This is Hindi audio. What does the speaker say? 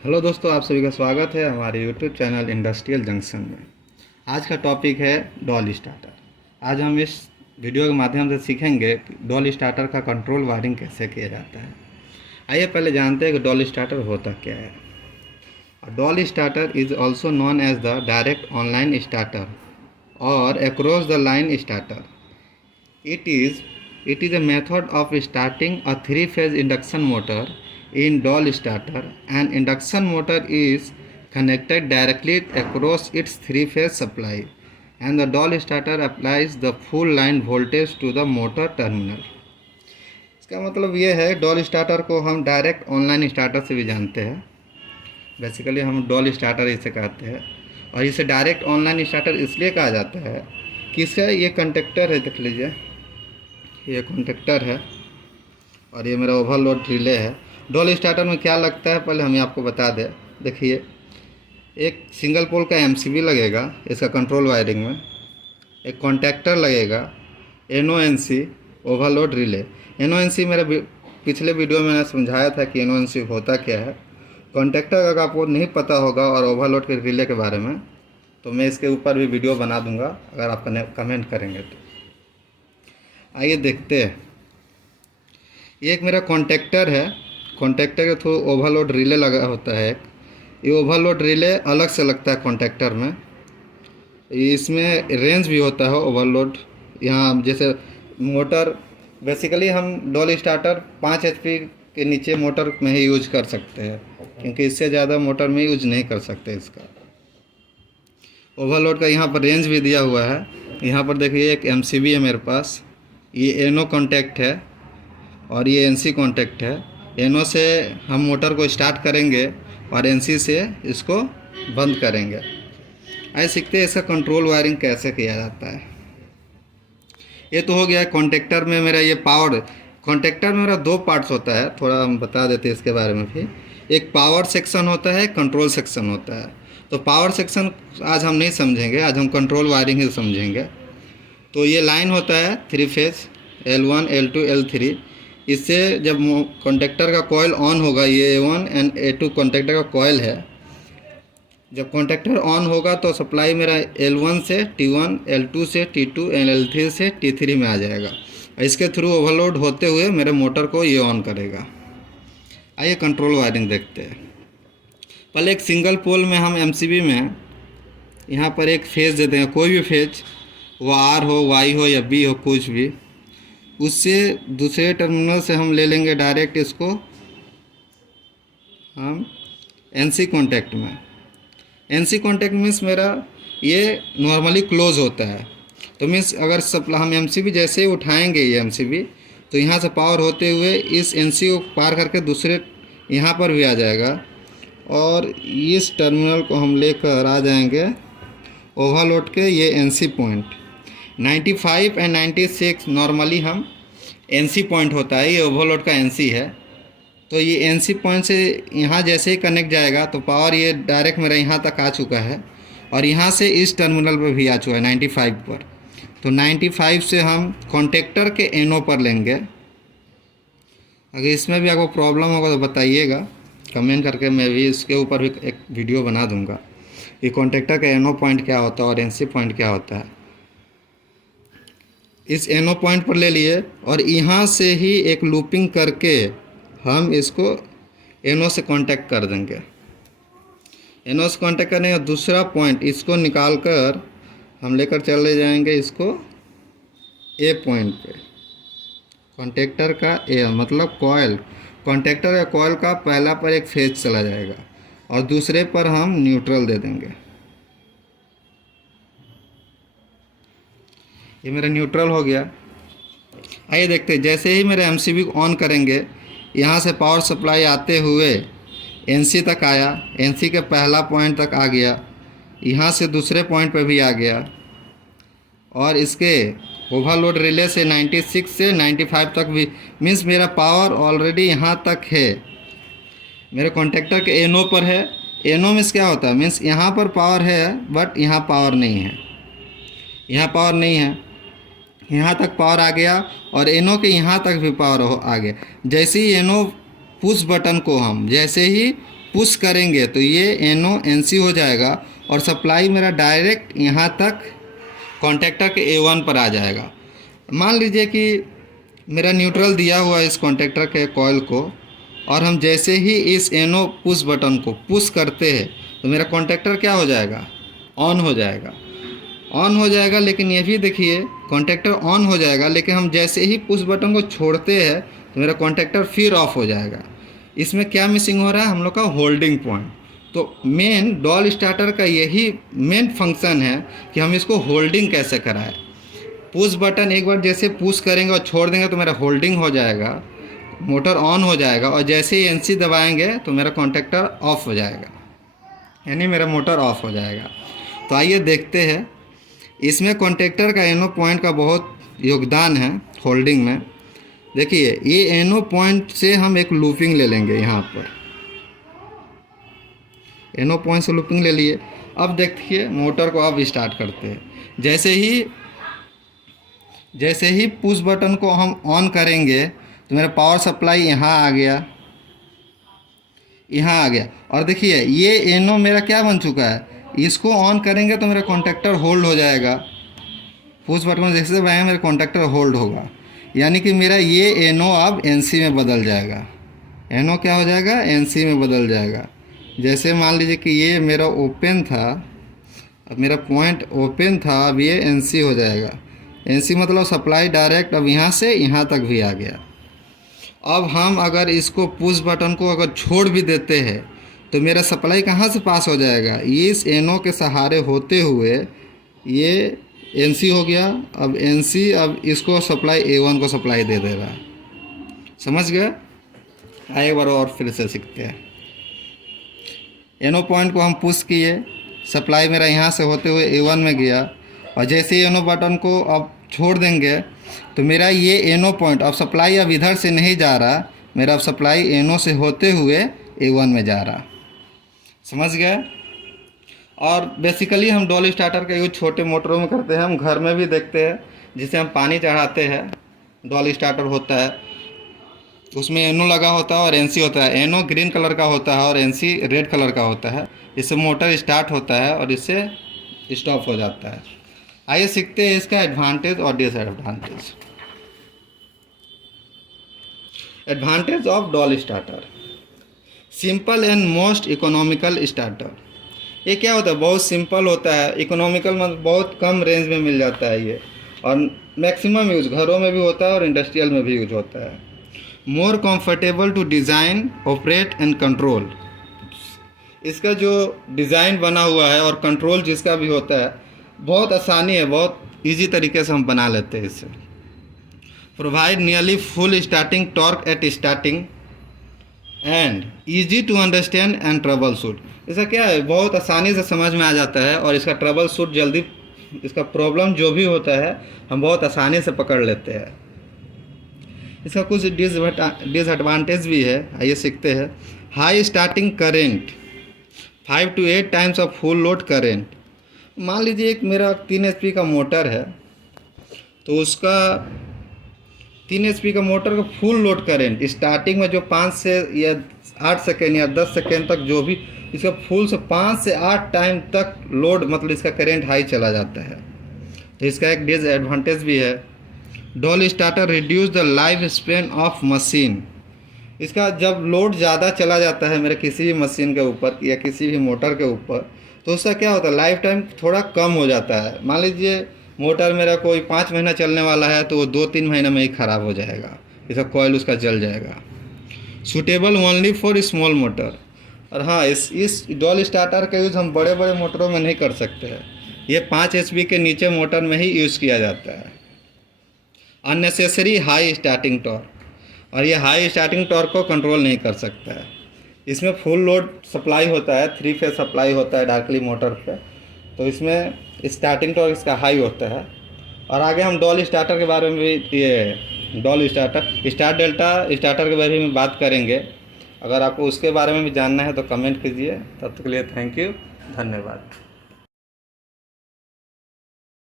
हेलो दोस्तों, आप सभी का स्वागत है हमारे यूट्यूब चैनल इंडस्ट्रियल जंक्शन में। आज का टॉपिक है डॉल स्टार्टर। आज हम इस वीडियो के माध्यम से सीखेंगे कि डॉल स्टार्टर का कंट्रोल वायरिंग कैसे किया जाता है। आइए पहले जानते हैं कि डॉल स्टार्टर होता क्या है। DOL starter is also known as the direct online starter और across the line starter. It is it is a method of starting a three-phase induction motor in Doll starter. An induction motor is connected directly across its three-phase supply, and the Doll starter applies the full line voltage to the motor terminal. इसका मतलब ये है, डॉल स्टार्टर को हम डायरेक्ट ऑनलाइन स्टार्टर से भी जानते हैं। बेसिकली हम डॉल स्टार्टर इसे कहते हैं, और इसे डायरेक्ट ऑनलाइन स्टार्टर इसलिए कहा जाता है कि इसका ये कंडक्टर है, देख लीजिए, ये कॉन्टेक्टर है और ये मेरा ओवरलोड रिले है। डॉल स्टार्टर में क्या लगता है पहले हम आपको बता दें। देखिए, एक सिंगल पोल का एमसीबी लगेगा इसका कंट्रोल वायरिंग में, एक कॉन्टेक्टर लगेगा, एनओएनसी ओवरलोड रिले। एनओएनसी मेरा पिछले वीडियो में मैंने समझाया था कि एनओएनसी होता क्या है। कॉन्टेक्टर अगर आपको नहीं पता होगा और ओवरलोड के रिले के बारे में, तो मैं इसके ऊपर भी वीडियो बना दूंगा अगर आप कमेंट करेंगे तो। आइए देखते हैं। ये एक मेरा कॉन्टेक्टर है, कॉन्टेक्टर के थ्रू ओवरलोड रिले लगा होता है। ये ओवरलोड रिले अलग से लगता है कॉन्टेक्टर में। इसमें रेंज भी होता है ओवरलोड। यहाँ जैसे मोटर, बेसिकली हम डॉल स्टार्टर 5 HP के नीचे मोटर में ही यूज कर सकते हैं, क्योंकि इससे ज़्यादा मोटर में यूज नहीं कर सकते इसका। ओवरलोड का यहाँ पर रेंज भी दिया हुआ है। यहाँ पर देखिए, एक एमसीबी है मेरे पास, ये एनो कॉन्टैक्ट है और ये एनसी कॉन्टैक्ट है। एनो से हम मोटर को स्टार्ट करेंगे और एनसी से इसको बंद करेंगे। आइए सीखते हैं इसका कंट्रोल वायरिंग कैसे किया जाता है। ये तो हो गया कॉन्टैक्टर में मेरा ये पावर। कॉन्टैक्टर में मेरा 2 पार्ट्स होता है, थोड़ा हम बता देते हैं इसके बारे में भी। एक पावर सेक्शन होता है, कंट्रोल सेक्शन होता है। तो पावर सेक्शन आज हम नहीं समझेंगे, आज हम कंट्रोल वायरिंग ही समझेंगे। तो ये लाइन होता है 3 फेज L1, L2, L3। इससे जब कॉन्टैक्टर का कॉइल ऑन होगा, ये A1 एंड A2 कॉन्टैक्टर का कॉइल है। जब कॉन्टैक्टर ऑन होगा तो सप्लाई मेरा L1 से T1, L2 से T2 एंड L3 से T3 में आ जाएगा। इसके थ्रू ओवरलोड होते हुए मेरे मोटर को ये ऑन करेगा। आइए कंट्रोल वायरिंग देखते हैं। पहले एक सिंगल पोल में हम एमसीबी में यहाँ पर एक फेज देते हैं, कोई भी फेज, वो आर हो, वाई हो या बी हो, कुछ भी। उससे दूसरे टर्मिनल से हम ले लेंगे डायरेक्ट इसको हम एनसी कॉन्टैक्ट में। एनसी कॉन्टैक्ट मीन्स मेरा ये नॉर्मली क्लोज होता है। तो मीन्स अगर हम एमसीबी जैसे ही उठाएंगे ये एमसीबी, तो यहाँ से पावर होते हुए इस एनसी को पार करके दूसरे यहाँ पर भी आ जाएगा, और इस टर्मिनल को हम लेकर आ जाएंगे ओवरलोड के ये एनसी पॉइंट। 95 एंड 96 नॉर्मली हम एनसी पॉइंट होता है, ये ओवरलोड का एनसी है। तो ये एनसी पॉइंट से यहाँ जैसे ही कनेक्ट जाएगा तो पावर ये डायरेक्ट मेरा यहाँ तक आ चुका है, और यहाँ से इस टर्मिनल पर भी आ चुका है 95 पर। तो 95 से हम कॉन्टेक्टर के एनो पर लेंगे। अगर इसमें भी आपको प्रॉब्लम होगा तो बताइएगा कमेंट करके, मैं भी इसके ऊपर भी एक वीडियो बना दूंगा कि कॉन्टेक्टर का एनो पॉइंट क्या होता है और एनसी पॉइंट क्या होता है। इस एनो पॉइंट पर ले लिए और यहाँ से ही एक लूपिंग करके हम इसको एनो से कांटेक्ट कर देंगे। एनो से कांटेक्ट करने का दूसरा पॉइंट इसको निकाल कर हम लेकर चले जाएंगे इसको ए पॉइंट पे। कॉन्टेक्टर का ए मतलब कॉयल, कॉन्टेक्टर या कॉयल का पहला पर एक फेज चला जाएगा और दूसरे पर हम न्यूट्रल दे देंगे। ये मेरा न्यूट्रल हो गया। आइए देखते हैं, जैसे ही मेरे एमसीबी को ऑन करेंगे, यहाँ से पावर सप्लाई आते हुए एनसी तक आया, एनसी के पहला पॉइंट तक आ गया, यहाँ से दूसरे पॉइंट पर भी आ गया, और इसके ओवरलोड रिले से 96 से 95 तक भी, मीन्स मेरा पावर ऑलरेडी यहाँ तक है। मेरे कॉन्टेक्टर के एनो पर है। एनो मीन्स क्या होता है, मीन्स यहाँ पर पावर है बट यहाँ पावर नहीं है, यहाँ पावर नहीं है, यहाँ तक पावर आ गया, और एनो के यहाँ तक भी पावर आ गया। जैसे ही एनो पुश बटन को हम जैसे ही पुश करेंगे तो ये NO NC हो जाएगा और सप्लाई मेरा डायरेक्ट यहाँ तक कॉन्टेक्टर के A1 पर आ जाएगा। मान लीजिए कि मेरा न्यूट्रल दिया हुआ है इस कॉन्टेक्टर के कॉइल को, और हम जैसे ही इस NO पुश बटन को पुश करते हैं तो मेरा कॉन्टेक्टर क्या हो जाएगा, ऑन हो जाएगा। ऑन हो जाएगा, लेकिन ये भी देखिए कॉन्टेक्टर ऑन हो जाएगा, लेकिन हम जैसे ही पुश बटन को छोड़ते हैं तो मेरा कॉन्टेक्टर फिर ऑफ हो जाएगा। इसमें क्या मिसिंग हो रहा है, हम लोग का होल्डिंग पॉइंट। तो मेन डॉल स्टार्टर का यही मेन फंक्शन है कि हम इसको होल्डिंग कैसे कराएं। पुश बटन एक बार जैसे पुश करेंगे और छोड़ देंगे तो मेरा होल्डिंग हो जाएगा, मोटर ऑन हो जाएगा, और जैसे ही NC दबाएंगे तो मेरा कॉन्टेक्टर ऑफ हो जाएगा, यानी मेरा मोटर ऑफ हो जाएगा। तो आइए देखते हैं, इसमें कॉन्टेक्टर का NO पॉइंट का बहुत योगदान है होल्डिंग में। देखिए ये NO पॉइंट से हम एक लूपिंग ले लेंगे, यहाँ पर NO पॉइंट से लूपिंग ले लिए। अब देखिए मोटर को अब स्टार्ट करते हैं। जैसे ही पुश बटन को हम ऑन करेंगे तो मेरा पावर सप्लाई यहाँ आ गया, और देखिए ये NO मेरा क्या बन चुका है। इसको ऑन करेंगे तो मेरा कॉन्टेक्टर होल्ड हो जाएगा, पुश बटन जैसे दबाएंगे मेरा कॉन्टेक्टर होल्ड होगा, यानी कि मेरा ये NO अब NC में बदल जाएगा। NO क्या हो जाएगा, NC में बदल जाएगा। जैसे मान लीजिए कि ये मेरा ओपन था, अब मेरा पॉइंट ओपन था, अब ये NC हो जाएगा। NC मतलब सप्लाई डायरेक्ट अब यहाँ से यहाँ तक भी आ गया। अब हम अगर इसको पुश बटन को अगर छोड़ भी देते हैं तो मेरा सप्लाई कहाँ से पास हो जाएगा, इस NO के सहारे होते हुए ये NC हो गया। अब NC अब इसको सप्लाई A1 को सप्लाई दे रहा है। समझ गए? एक बार और फिर से सीखते हैं। NO पॉइंट को हम पुश किए, सप्लाई मेरा यहाँ से होते हुए A1 में गया, और जैसे ही NO बटन को अब छोड़ देंगे तो मेरा ये NO पॉइंट अब सप्लाई अब इधर से नहीं जा रहा, मेरा अब सप्लाई NO से होते हुए A1 में जा रहा। समझ गए? और बेसिकली हम डॉल स्टार्टर का यूज छोटे मोटरों में करते हैं, हम घर में भी देखते हैं, जिसे हम पानी चढ़ाते हैं डॉल स्टार्टर होता है, उसमें NO लगा होता है और NC होता है। NO ग्रीन कलर का होता है और NC रेड कलर का होता है। इससे मोटर स्टार्ट होता है और इससे स्टॉप हो जाता है। आइए सीखते हैं इसका एडवांटेज और disadvantage. Advantage of doll starter, simple and most economical starter. ये क्या होता है, बहुत सिंपल होता है, इकोनॉमिकल मतलब बहुत कम रेंज में मिल जाता है ये, और मैक्सिमम यूज घरों में भी होता है और इंडस्ट्रियल में भी यूज होता है। More comfortable to design, operate and control. इसका जो डिज़ाइन बना हुआ है और कंट्रोल जिसका भी होता है बहुत आसानी है, बहुत इजी तरीके से हम बना लेते हैं इससे। Provide nearly full starting torque at starting and easy to understand and troubleshoot. इसका क्या है, बहुत आसानी से समझ में आ जाता है, और इसका ट्रबल शूट जल्दी, इसका प्रॉब्लम जो भी होता है हम बहुत आसानी से पकड़ लेते हैं। इसका कुछ डिसएडवांटेज भी है, आइए सीखते हैं। High starting current, 5 to 8 times of full load current. मान लीजिए एक मेरा 3 HP का मोटर है, तो उसका 3 HP का मोटर का फुल लोड करेंट स्टार्टिंग में जो 5 से या 8 सेकेंड या 10 सेकेंड तक जो भी इसका फुल से 5 से 8 टाइम तक लोड, मतलब इसका करेंट हाई चला जाता है। तो इसका एक डिसएडवांटेज भी है। DOL starter reduce the life span of machine. इसका जब लोड ज़्यादा चला जाता है मेरे किसी भी मशीन के ऊपर या किसी भी मोटर के ऊपर, तो उसका क्या होता है, लाइफ टाइम थोड़ा कम हो जाता है। मान लीजिए मोटर मेरा कोई 5 महीना चलने वाला है तो वो 2-3 महीने में ही ख़राब हो जाएगा, इसका कॉइल उसका जल जाएगा। Suitable only for small motor. और हाँ, इस डॉल स्टार्टर का यूज़ हम बड़े बड़े मोटरों में नहीं कर सकते हैं, ये 5 HP के नीचे मोटर में ही यूज़ किया जाता है। अननेसेसरी हाई स्टार्टिंग टॉर्क, और ये हाई स्टार्टिंग टॉर्क को कंट्रोल नहीं कर सकता है। इसमें फुल लोड सप्लाई होता है, 3 फेज सप्लाई होता है डायरेक्टली मोटर पे, तो इसमें स्टार्टिंग टॉर्क इसका हाई होता है। और आगे हम डॉल स्टार्टर के बारे में भी, ये doll starter star delta starter के बारे में बात करेंगे। अगर आपको उसके बारे में भी जानना है तो कमेंट कीजिए। तब तक के लिए थैंक यू, धन्यवाद।